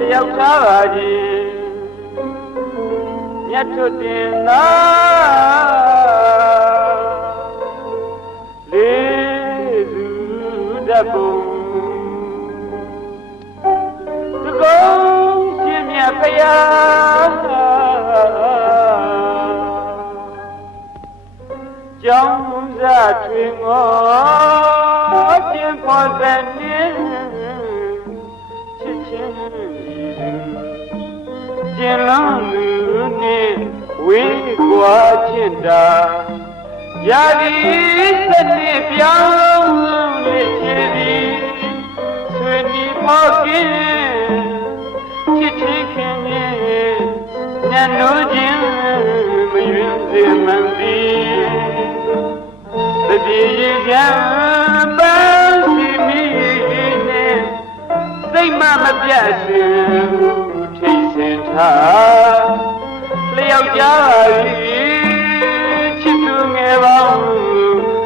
လျောက်ထားပါကြီးမြတ်ထွတ်တင်သာလေးစုတတ်ပုံသကုံရှင်မြတ်ဖယားကျောင်းစားထွင်ငေါ်ကျင်ဖော်တဲ့ ကျင်လန်းလူနေဝေးကွာချစ်တာရာဒီစနစ်ပြောင်းလေချစ်သည်ဆွေဒီဖော်ကင်းချစ်ချစ်ခင်ရဲ့ညနိုးခြင်းမယွန်းစေမှန်သည်တတိယကံပန်းစီမီနဲ့စိတ်မမပြတ်စင်ထိ တ်ဆင်ထားလျောက်ကြပြီချစ်သူငယ်ပေါင်း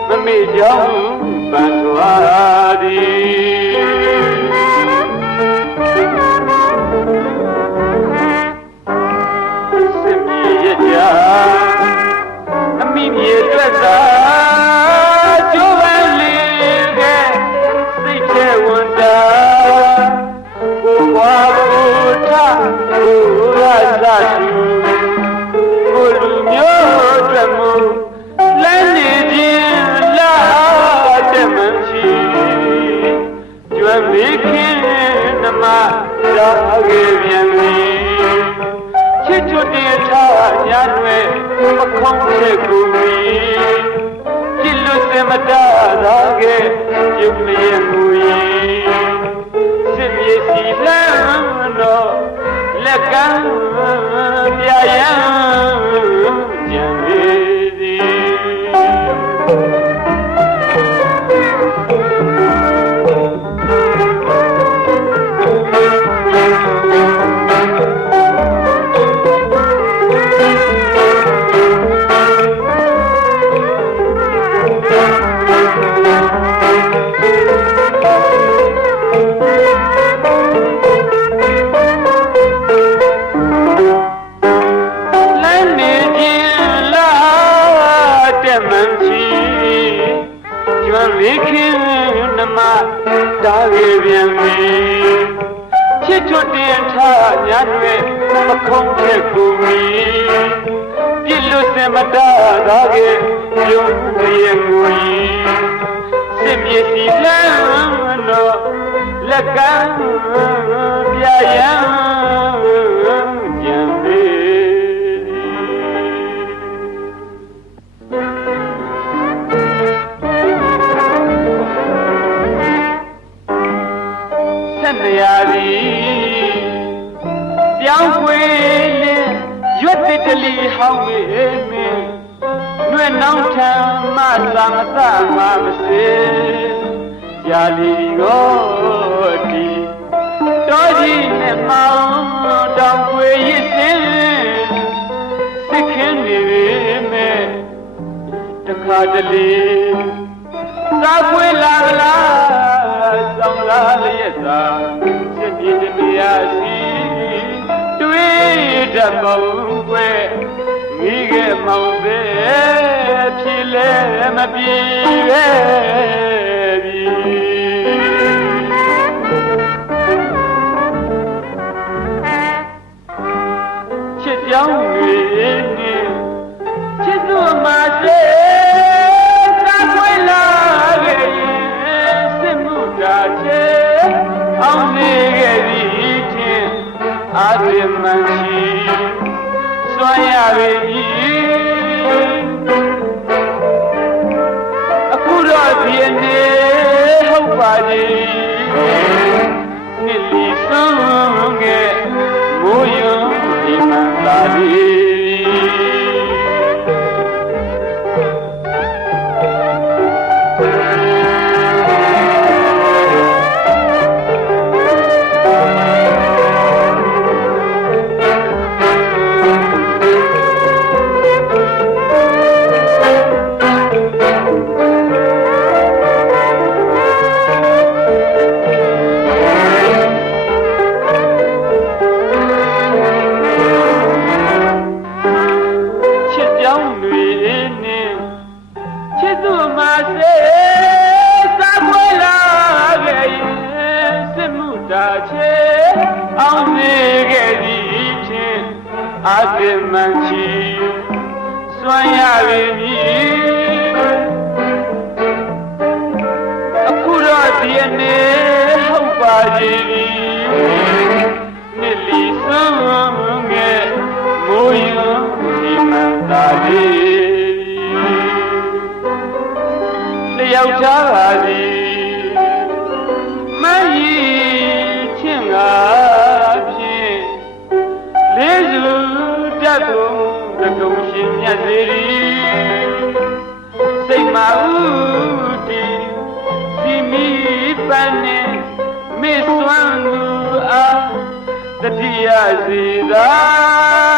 မမေ့ကြောင်းပန်းသွားသည်စစ်မြေရကြအမိမြေအတွက်သာ ရာခဲ့ပြန်ပြီချစ်ချွတ်တင်ထားညာတွေမခုံးတဲ့ကိုမီကြည်လွတ်စင်မတာသာခဲ့ပြုံးလျက်မူ၏စစ်မြေစီလမ်းတော်လက်ကမ်းပြရန် မတားခဲ့ပြန်ပြီချစ်ချွတ်တင်ထားညာတွေမခုံးခဲ့ကိုမီပြစ်လွတ်စင်မတားသာခဲ့ပြုံးရဲ့ငွေစစ်မြေစီလမ်းတော့လက်ကမ်းပြရန် ရွတ်တတလီဟောင်းမေမင်းနှွဲ့နှောင်းထံမသာမသမမစေရာလီကိုတီတော်ကြီးနဲ့မောင်းတောင်ခွေရစ်စင်းစစ်ခင်းနေပေမဲ့တခါတလေသာခွေလာကလားဆောင်လာလျက်သာစစ်ပြေတနေရာစီတွေ့တတ်မုံွယ် ပြေပဲပြီချစ်ကြောင်း တာချေအောင်နေခဲ့သည်ဖြင့်အာသေမန်ချီစွမ်းရပြီမည်အခုတော့ဒီနေ့ဟုတ်ပါသေးသည်နှစ်လီစွမ်းငယ်မိုးရွံဒီမှန်သာလေးလျောက်ချပါသည် တတ်သူတကုံရှင်မြတ်စေစိတ်မဥတီစီမီပန်းနဲ့မေစွမ်းသူအားတတိယစီသာ